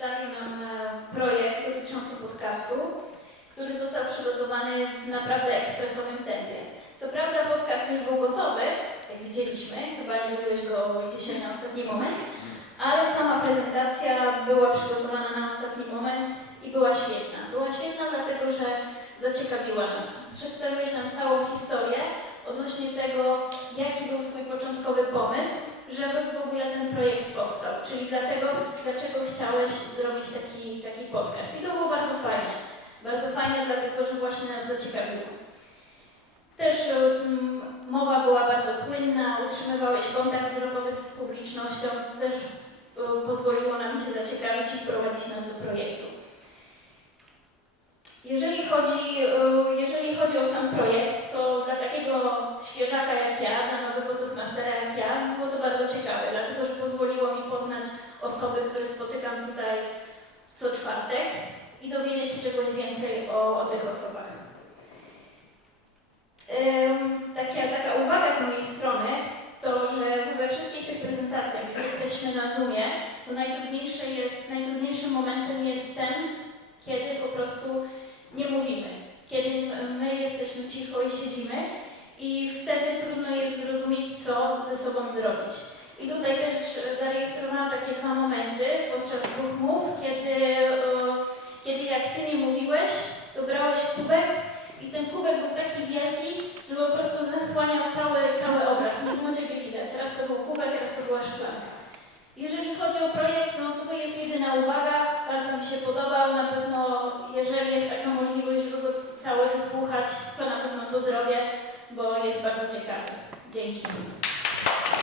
przedstawi nam e, projekt dotyczący podcastu, który został przygotowany w naprawdę ekspresowym tempie. Co prawda podcast już był gotowy, jak widzieliśmy, chyba nie robiłeś go dzisiaj na ostatni moment, ale sama prezentacja była przygotowana na ostatni moment i była świetna. Była świetna dlatego, że zaciekawiła nas. Przedstawiłeś nam całą historię odnośnie tego, jaki był Twój początkowy pomysł, żeby w ogóle ten projekt powstał. Czyli dlatego dlaczego chciałeś zrobić taki, taki podcast. I to było bardzo fajne. Bardzo fajne, dlatego że właśnie nas zaciekawiło. Też mm, mowa była bardzo płynna, utrzymywałeś kontakt wzrokowy z publicznością, też y, pozwoliło nam się zaciekawić i wprowadzić nas do projektu. Jeżeli chodzi, y, jeżeli chodzi o sam projekt, to dla takiego świeżaka jak ja, dla nowego Toastmastera jak ja, było to bardzo ciekawe, dlatego że pozwoliło mi poznać osoby, które spotykam tutaj co czwartek i dowiedzieć się czegoś więcej o, o tych osobach. Ym, Taka, taka uwaga z mojej strony, to że we wszystkich tych prezentacjach, gdy jesteśmy na Zoomie, to najtrudniejsze jest, najtrudniejszym momentem jest ten, kiedy po prostu nie mówimy, kiedy my jesteśmy cicho i siedzimy i wtedy trudno jest zrozumieć, co ze sobą zrobić. I tutaj też zarejestrowałam takie dwa momenty podczas dwóch mów, kiedy, kiedy jak Ty nie mówiłeś, to brałeś kubek i ten kubek był taki wielki, że po prostu zasłaniał cały, cały obraz. Nie było Ciebie widać. Raz to był kubek, raz to była szklanka. Jeżeli chodzi o projekt, no to jest jedyna uwaga. Bardzo mi się podobał. Na pewno, jeżeli jest taka możliwość, żeby go cały wysłuchać, to na pewno to zrobię, bo jest bardzo ciekawy. Dzięki.